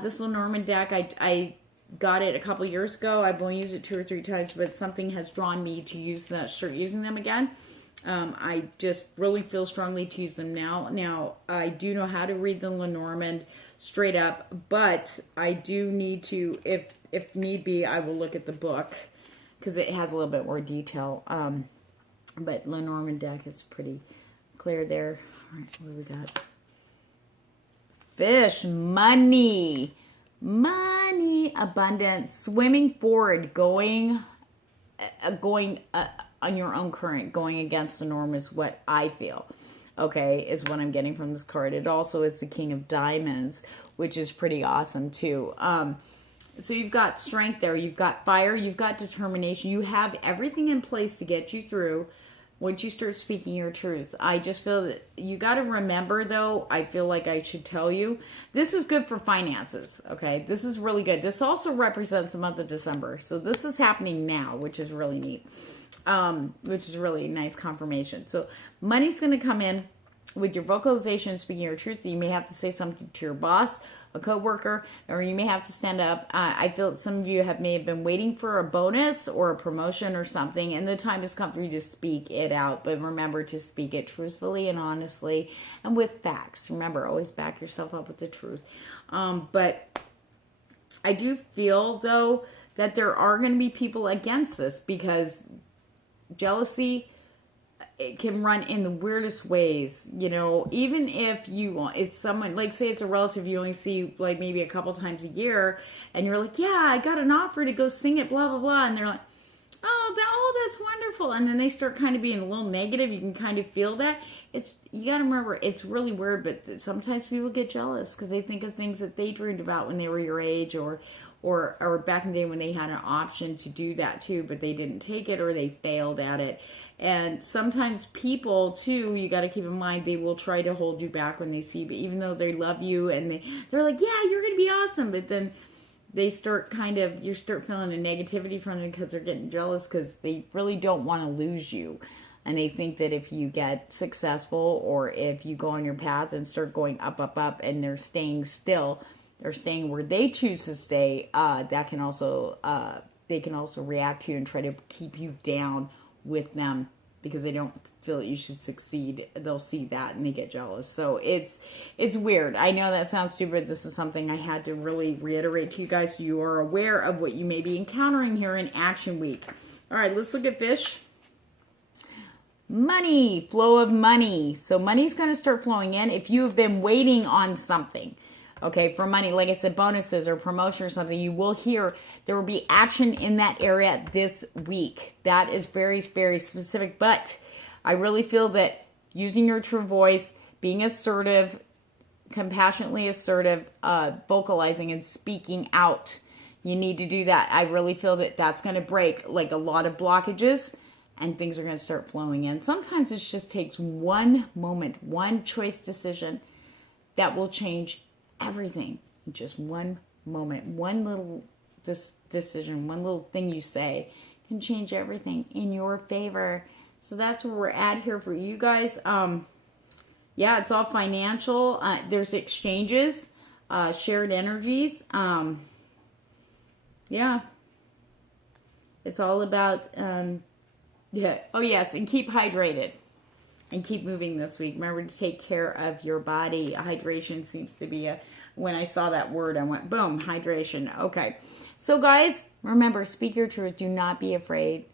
This Lenormand deck, I got it a couple years ago. I've only used it 2 or 3 times, but something has drawn me to start using them again. I just really feel strongly to use them now. Now, I do know how to read the Lenormand straight up, but I do need to, if need be, I will look at the book because it has a little bit more detail. But Lenormand deck is pretty clear there. All right, what do we got? Fish, money, abundance, swimming forward, going on your own current, going against the norm is what I feel. Okay, is what I'm getting from this card. It also is the King of Diamonds, which is pretty awesome too. So you've got strength there, you've got fire, you've got determination, you have everything in place to get you through once you start speaking your truth. I just feel that you got to remember, though, I feel like I should tell you, this is good for finances, okay? This is really good. This also represents the month of December. So this is happening now, which is really neat, which is really nice confirmation. So money's going to come in with your vocalization, speaking your truth. You may have to say something to your boss, a coworker, or you may have to stand up. I feel that some of you may have been waiting for a bonus or a promotion or something, and the time has come for you to speak it out. But remember to speak it truthfully and honestly and with facts. Remember, always back yourself up with the truth. But I do feel, though, that there are going to be people against this because jealousy, it can run in the weirdest ways, you know, even if it's someone, like say it's a relative you only see like maybe a couple times a year, and you're like, yeah, I got an offer to go sing it, blah, blah, blah. And they're like, oh, that's wonderful. And then they start kind of being a little negative. You can kind of feel that. You got to remember, it's really weird, but sometimes people get jealous because they think of things that they dreamed about when they were your age or back in the day when they had an option to do that too, but they didn't take it or they failed at it. And sometimes people too, you got to keep in mind, they will try to hold you back when they see, but even though they love you and they're like, yeah, you're going to be awesome. But then you start feeling a negativity from them because they're getting jealous because they really don't want to lose you. And they think that if you get successful or if you go on your path and start going up, up, up, and they're staying still, they're staying where they choose to stay, that can also, they can also react to you and try to keep you down with them because they don't feel that you should succeed. They'll see that and they get jealous. So it's weird. I know that sounds stupid. This is something I had to really reiterate to you guys so you are aware of what you may be encountering here in Action Week. All right, let's look at fish. Money, flow of money. So money's going to start flowing in. If you have been waiting on something, okay, for money, like I said, bonuses or promotion or something, you will hear there will be action in that area this week. That is very, very specific. But I really feel that using your true voice, being assertive, compassionately assertive, vocalizing and speaking out, you need to do that. I really feel that that's going to break like a lot of blockages and things are going to start flowing in. Sometimes it just takes one moment, one choice decision that will change everything. Just one moment, one little decision, one little thing you say can change everything in your favor. So that's where we're at here for you guys. Yeah, it's all financial. There's exchanges, shared energies. Yeah, it's all about, yeah. Oh yes, and keep hydrated. and keep moving this week. Remember to take care of your body. Hydration seems to be when I saw that word, I went, boom, hydration. Okay. So guys, remember, speak your truth. Do not be afraid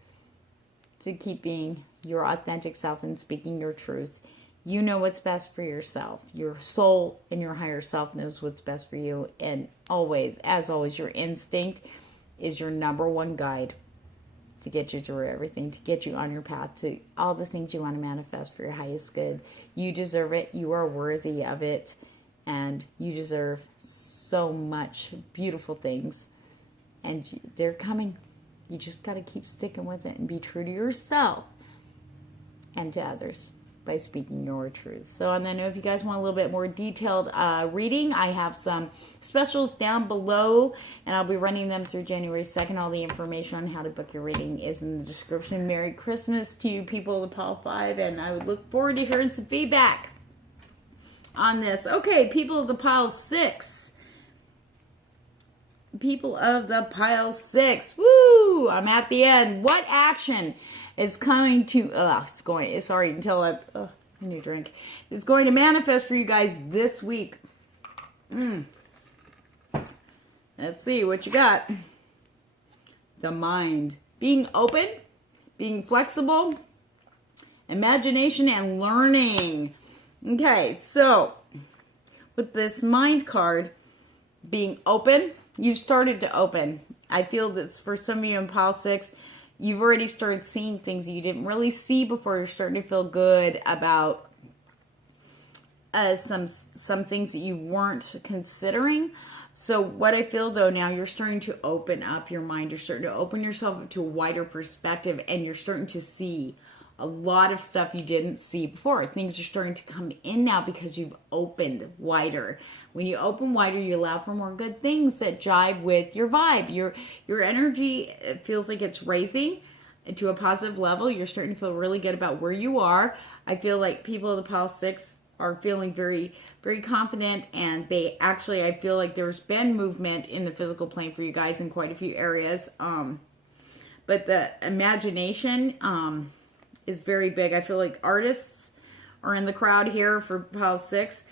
to keep being your authentic self and speaking your truth. You know what's best for yourself. Your soul and your higher self knows what's best for you. And always, as always, your instinct is your number one guide to get you through everything, to get you on your path to all the things you want to manifest for your highest good. You deserve it. You are worthy of it. And you deserve so much beautiful things. And they're coming. You just got to keep sticking with it and be true to yourself and to others by speaking your truth. So on that note, if you guys want a little bit more detailed reading, I have some specials down below, and I'll be running them through January 2nd. All the information on how to book your reading is in the description. Merry Christmas to you people of the Pile 5, and I would look forward to hearing some feedback on this. Okay, people of the Pile 6. People of the Pile 6. Woo! I'm at the end. What action is coming to... sorry, until I need a drink. It's going to manifest for you guys this week. Let's see what you got. The mind. Being open. Being flexible. Imagination and learning. Okay, so with this mind card, being open, you've started to open. I feel that for some of you in Pile 6, you've already started seeing things you didn't really see before. You're starting to feel good about some things that you weren't considering. So what I feel though now, you're starting to open up your mind. You're starting to open yourself up to a wider perspective, and you're starting to see a lot of stuff you didn't see before. Things are starting to come in now because you've opened wider. When you open wider, you allow for more good things that jive with your vibe. Your energy, it feels like it's raising to a positive level. You're starting to feel really good about where you are. I feel like people of the Pile 6 are feeling very, very confident, and I feel like there's been movement in the physical plane for you guys in quite a few areas. But the imagination, is very big. I feel like artists are in the crowd here for Pile 6.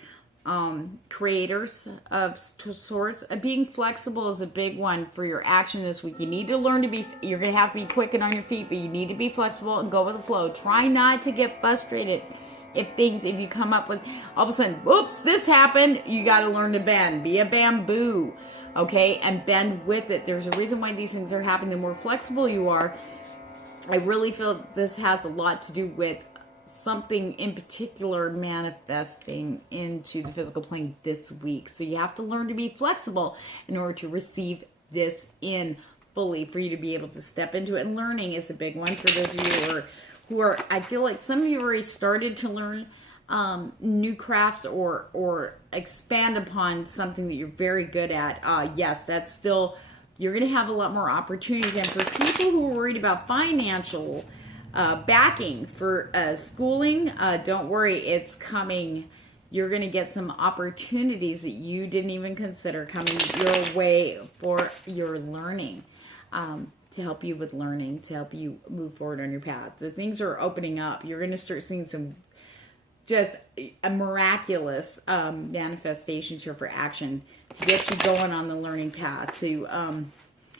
Creators of sorts. Being flexible is a big one for your action this week. You need to learn to be, you're going to have to be quick and on your feet, but you need to be flexible and go with the flow. Try not to get frustrated if you come up with, all of a sudden, whoops, this happened. You got to learn to bend. Be a bamboo, okay? And bend with it. There's a reason why these things are happening. The more flexible you are, I really feel this has a lot to do with something in particular manifesting into the physical plane this week. So you have to learn to be flexible in order to receive this in fully, for you to be able to step into it. And learning is a big one for those of you who are, I feel like some of you already started to learn new crafts or expand upon something that you're very good at. Yes, that's still... You're going to have a lot more opportunities. And for people who are worried about financial backing for schooling, don't worry, it's coming. You're going to get some opportunities that you didn't even consider coming your way for your learning, to help you with learning, to help you move forward on your path. The things are opening up. You're going to start seeing some just a miraculous manifestations here for action to get you going on the learning path, to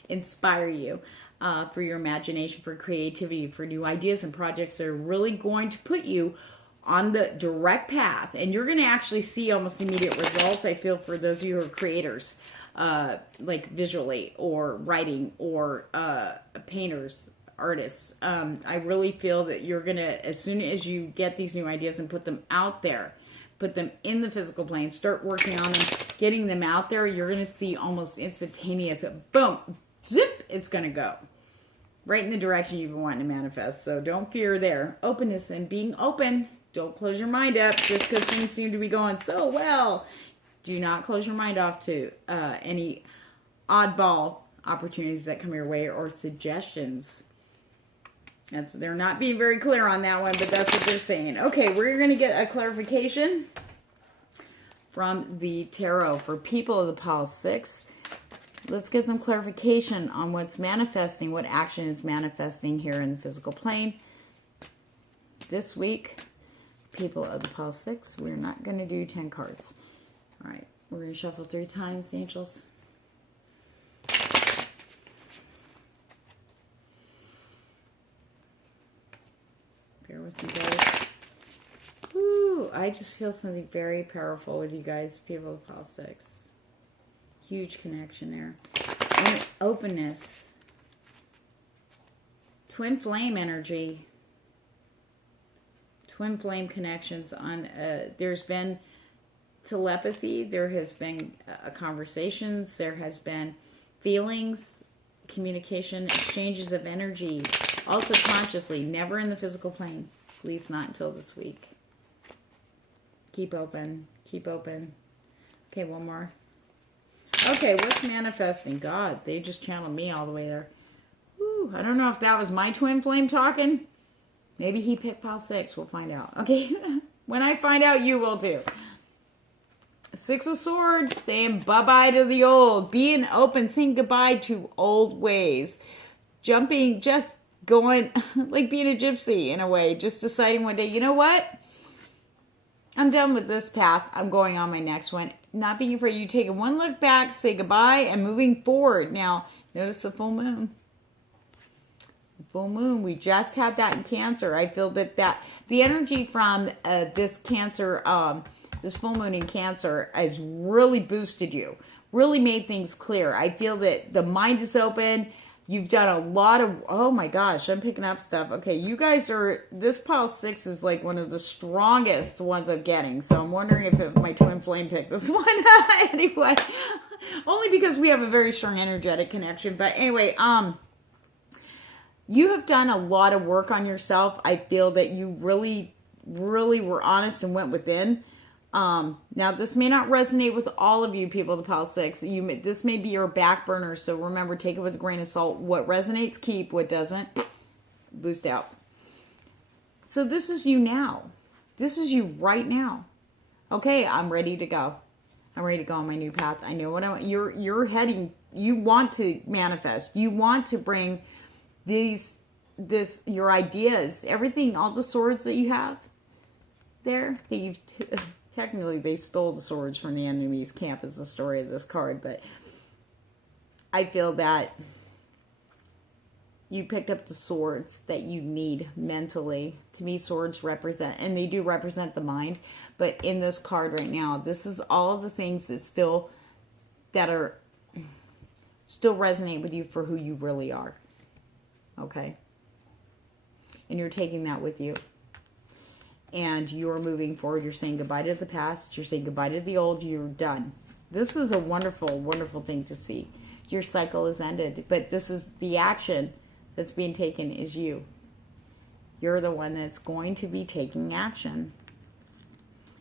inspire you for your imagination, for creativity, for new ideas and projects that are really going to put you on the direct path. And you're going to actually see almost immediate results, I feel, for those of you who are creators, like visually or writing or painters, artists. I really feel that you're going to, as soon as you get these new ideas and put them out there, put them in the physical plane, start working on them, getting them out there, you're going to see almost instantaneous, boom, zip, it's going to go right in the direction you've been wanting to manifest. So don't fear there. Openness and being open. Don't close your mind up just because things seem to be going so well. Do not close your mind off to any oddball opportunities that come your way or suggestions. They're not being very clear on that one, but that's what they're saying. Okay, we're going to get a clarification from the tarot for people of the Pile 6. Let's get some clarification on what's manifesting, what action is manifesting here in the physical plane this week people of the pile 6. We're not going to do 10 cards. All right, we're going to shuffle 3 times, angels. Bear with me, guys. Ooh, I just feel something very powerful with you guys, people of pile 6. Huge connection there. And openness. Twin flame energy. Twin flame connections on, there's been telepathy, there has been conversations, there has been feelings, communication, exchanges of energy, also consciously, never in the physical plane, at least not until this week. Keep open, keep open. Okay, one more. Okay, what's manifesting? God, they just channeled me all the way there. Whew, I don't know if that was my twin flame talking. Maybe he picked pile 6. We'll find out. Okay, when I find out, you will too. 6 of Swords, saying bye-bye to the old. Being open, saying goodbye to old ways. Jumping, just going, like being a gypsy in a way. Just deciding one day, you know what? I'm done with this path. I'm going on my next one. Not being afraid. You take one look back, say goodbye, and moving forward. Now, notice the full moon. Full moon. We just had that in Cancer. I feel that the energy from this Cancer, this full moon in Cancer has really boosted you. Really made things clear. I feel that the mind is open. You've done a lot of, oh my gosh, I'm picking up stuff. Okay, you guys are, this pile 6 is like one of the strongest ones I'm getting. So I'm wondering if my twin flame picked this one. Anyway, only because we have a very strong energetic connection. But anyway, you have done a lot of work on yourself. I feel that you really, really were honest and went within. Now this may not resonate with all of you people, the pile 6. This may be your back burner, so remember, take it with a grain of salt. What resonates, keep. What doesn't, boost out. So this is you now. This is you right now. Okay, I'm ready to go. I'm ready to go on my new path. I know what I want. You're heading. You want to manifest. You want to bring your ideas, everything, all the swords that you have there that you've. Technically, they stole the swords from the enemy's camp is the story of this card, but I feel that you picked up the swords that you need mentally. To me, swords represent, and they do represent the mind, but in this card right now, this is all of the things that still resonate with you for who you really are. Okay? And you're taking that with you. And you're moving forward. You're saying goodbye to the past. You're saying goodbye to the old. You're done. This is a wonderful, wonderful thing to see. Your cycle is ended. But this is the action that's being taken is you. You're the one that's going to be taking action.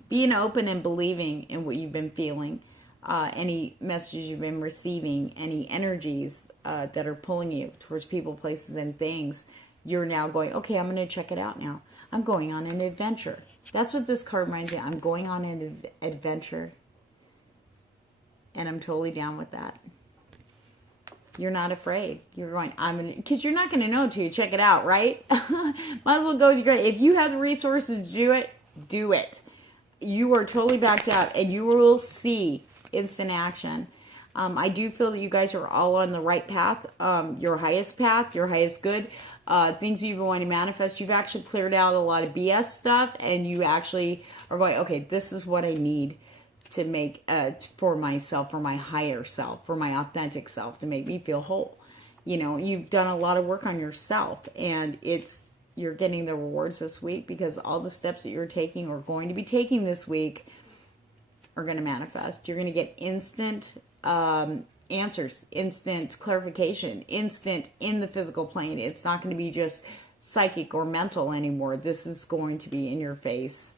Being open and believing in what you've been feeling. Any messages you've been receiving. Any energies that are pulling you towards people, places, and things. You're now going, okay, I'm going to check it out now. I'm going on an adventure. That's what this card reminds me. I'm going on an adventure. And I'm totally down with that. You're not afraid. You're going, because you're not going to know until you check it out, right? Might as well go to your, if you have the resources to do it, do it. You are totally backed out and you will see instant action. I do feel that you guys are all on the right path, your highest path, your highest good, things you've been wanting to manifest. You've actually cleared out a lot of BS stuff, and you actually are going, okay, this is what I need to make for myself, for my higher self, for my authentic self, to make me feel whole. You know, you've done a lot of work on yourself, and you're getting the rewards this week because all the steps that you're taking or going to be taking this week are going to manifest. You're going to get instant answers, instant clarification, instant in the physical plane. It's not going to be just psychic or mental anymore. This is going to be in your face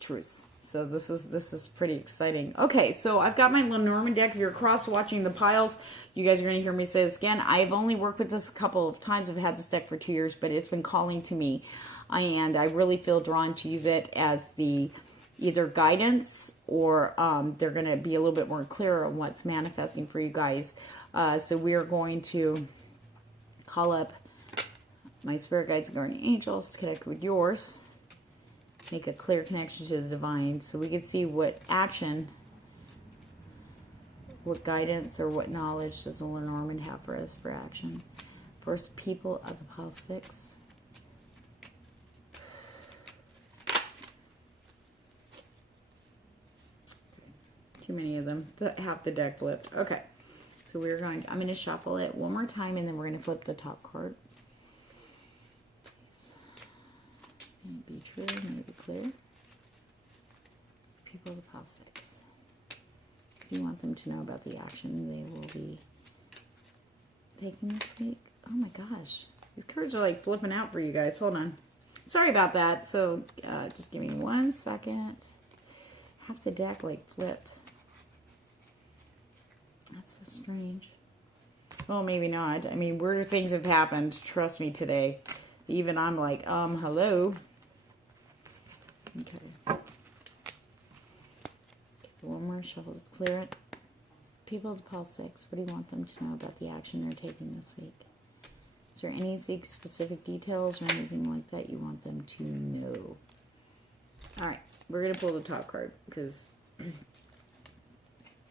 truth. So this is pretty exciting. Okay, so I've got my Lenormand deck. If you're cross watching the piles, you guys are going to hear me say this again. I've only worked with this a couple of times. I've had this deck for 2 years, but it's been calling to me, and I really feel drawn to use it as the either guidance or they're going to be a little bit more clear on what's manifesting for you guys. So we are going to call up my spirit guides and guardian angels to connect with yours. make a clear connection to the divine. So we can see what action, what guidance, or what knowledge does the Lenormand have for us for action. First, people of the pile 6. Too many of them. Half the deck flipped. Okay. So I'm going to shuffle it one more time, and then we're going to flip the top card. May it be true, may it be clear. People of the pile 6. What do you want them to know about the action they will be taking this week? Oh my gosh. These cards are like flipping out for you guys. Hold on. Sorry about that. So just give me 1 second. Half the deck like flipped. That's so strange. Well, maybe not. I mean, weirder things have happened. Trust me today. Even I'm like, hello. Okay. One more shuffle. Let's clear it. People of the pile 6. What do you want them to know about the action they're taking this week? Is there any specific details or anything like that you want them to know? All right. We're going to pull the top card because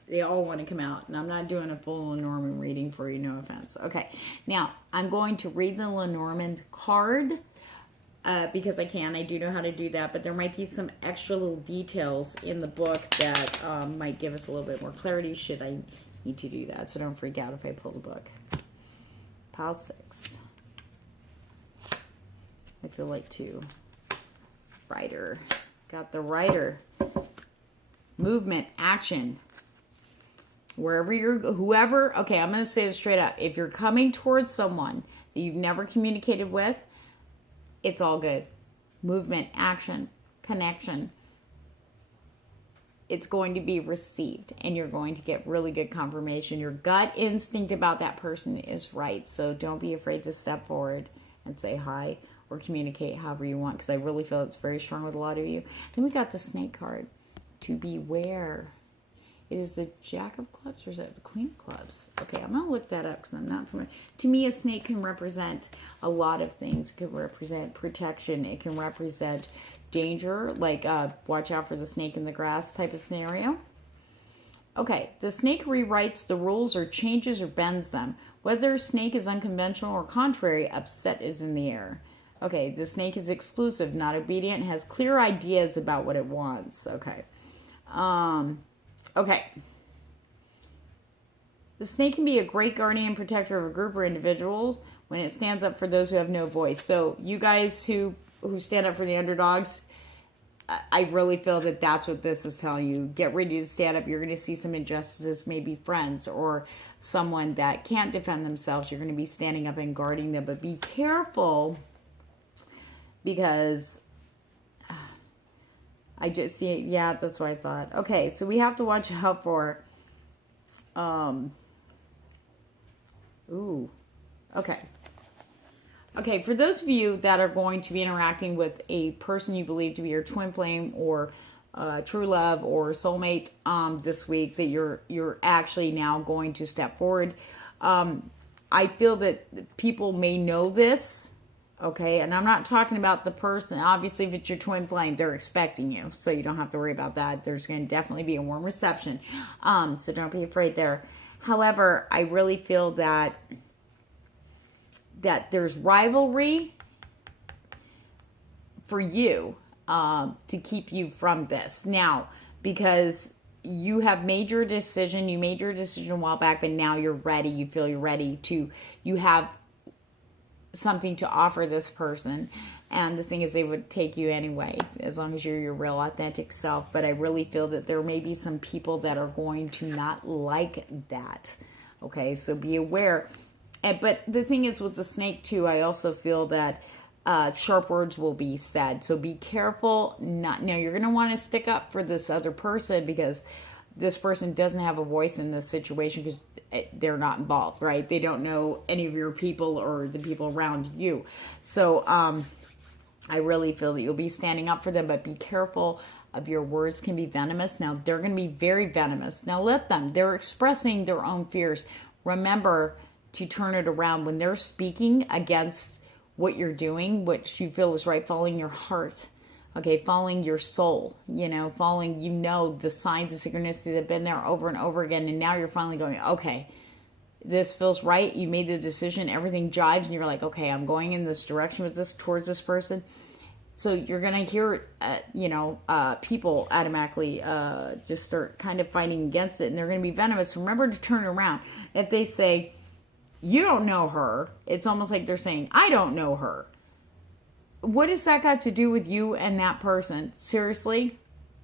they all want to come out. And I'm not doing a full Lenormand reading for you, no offense. Okay, now I'm going to read the Lenormand card because I can. I do know how to do that, but there might be some extra little details in the book that might give us a little bit more clarity should I need to do that. So don't freak out if I pull the book. Pile 6. I feel like 2. Rider. Got the rider. Movement, action. Wherever whoever, okay, I'm going to say it straight up. If you're coming towards someone that you've never communicated with, it's all good. Movement, action, connection. It's going to be received and you're going to get really good confirmation. Your gut instinct about that person is right. So don't be afraid to step forward and say hi or communicate however you want, because I really feel it's very strong with a lot of you. Then we got the snake card. To beware. It is the Jack of Clubs, or is that the Queen of Clubs? Okay, I'm going to look that up because I'm not familiar. To me, a snake can represent a lot of things. It can represent protection. It can represent danger, like watch out for the snake in the grass type of scenario. Okay, the snake rewrites the rules or changes or bends them. Whether a snake is unconventional or contrary, upset is in the air. Okay, the snake is exclusive, not obedient, has clear ideas about what it wants. Okay. Okay. The snake can be a great guardian and protector of a group or individuals when it stands up for those who have no voice. So you guys who stand up for the underdogs, I really feel that that's what this is telling you. Get ready to stand up. You're going to see some injustices, maybe friends or someone that can't defend themselves. You're going to be standing up and guarding them. But be careful, because I just see it. Yeah, that's what I thought. Okay, so we have to watch out for... Okay. Okay, for those of you that are going to be interacting with a person you believe to be your twin flame or true love or soulmate this week, that you're actually now going to step forward. I feel that people may know this, okay? And I'm not talking about the person. Obviously, if it's your twin flame, they're expecting you, so you don't have to worry about that. There's going to definitely be a warm reception, so don't be afraid there. However, I really feel that there's rivalry for you to keep you from this. Now, because you have made your decision, you made your decision a while back, but now you're ready, you feel you're ready you have something to offer this person. And the thing is, they would take you anyway, as long as you're your real authentic self. But I really feel that there may be some people that are going to not like that. Okay, so be aware. But the thing is with the snake too, I also feel that sharp words will be said. So be careful. Now you're going to want to stick up for this other person, because this person doesn't have a voice in this situation because they're not involved, right? They don't know any of your people or the people around you. So I really feel that you'll be standing up for them, but be careful of your words. Can be venomous. Now, they're going to be very venomous. Now, let them. They're expressing their own fears. Remember to turn it around when they're speaking against what you're doing, what you feel is right, following your heart. Okay, following your soul, following, the signs of synchronicity that have been there over and over again. And now you're finally going, okay, this feels right. You made the decision, everything jives, and you're like, okay, I'm going in this direction with this, towards this person. So you're going to hear, people automatically just start kind of fighting against it, and they're going to be venomous. Remember to turn it around. If they say, you don't know her, it's almost like they're saying, I don't know her. What has that got to do with you and that person? Seriously?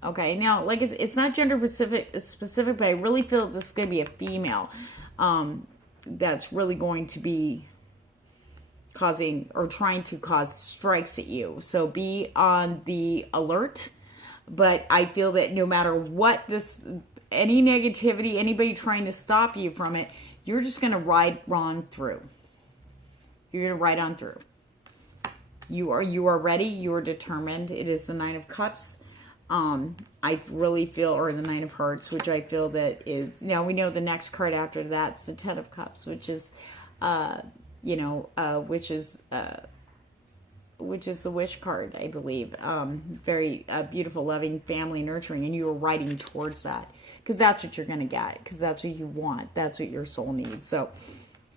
Okay, now, like it's not gender specific, but I really feel this is going to be a female that's really going to be causing or trying to cause strikes at you. So be on the alert. But I feel that no matter what any negativity, anybody trying to stop you from it, you're just going to ride on through. You're going to ride on through. You are ready. You are determined. It is the Nine of Cups. I really feel, or the Nine of Hearts, which I feel that is, we know the next card after that's the Ten of Cups, which is, which is the wish card, I believe. Very beautiful, loving, family, nurturing, and you are riding towards that because that's what you're going to get, because that's what you want. That's what your soul needs. So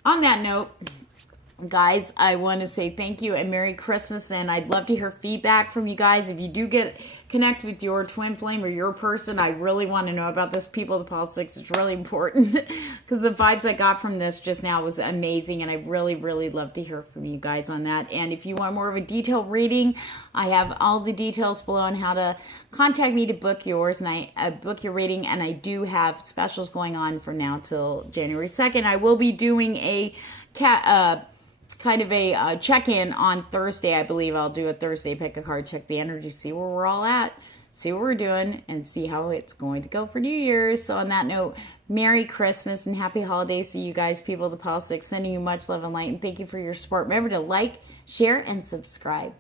on that note, guys, I want to say thank you and Merry Christmas, and I'd love to hear feedback from you guys. If you do connect with your twin flame or your person, I really want to know about this. People to politics, it's really important because the vibes I got from this just now was amazing, and I really, really love to hear from you guys on that. And if you want more of a detailed reading, I have all the details below on how to contact me to book yours, and I book your reading, and I do have specials going on from now till January 2nd. I will be doing a kind of a check-in on Thursday. I believe I'll do a Thursday pick a card, check the energy, see where we're all at, see what we're doing, and see how it's going to go for New Year's. So on that note, Merry Christmas and Happy Holidays to you guys, people to politics. Sending you much love and light, and thank you for your support. Remember to like, share, and subscribe.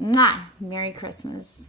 Mwah! Merry Christmas.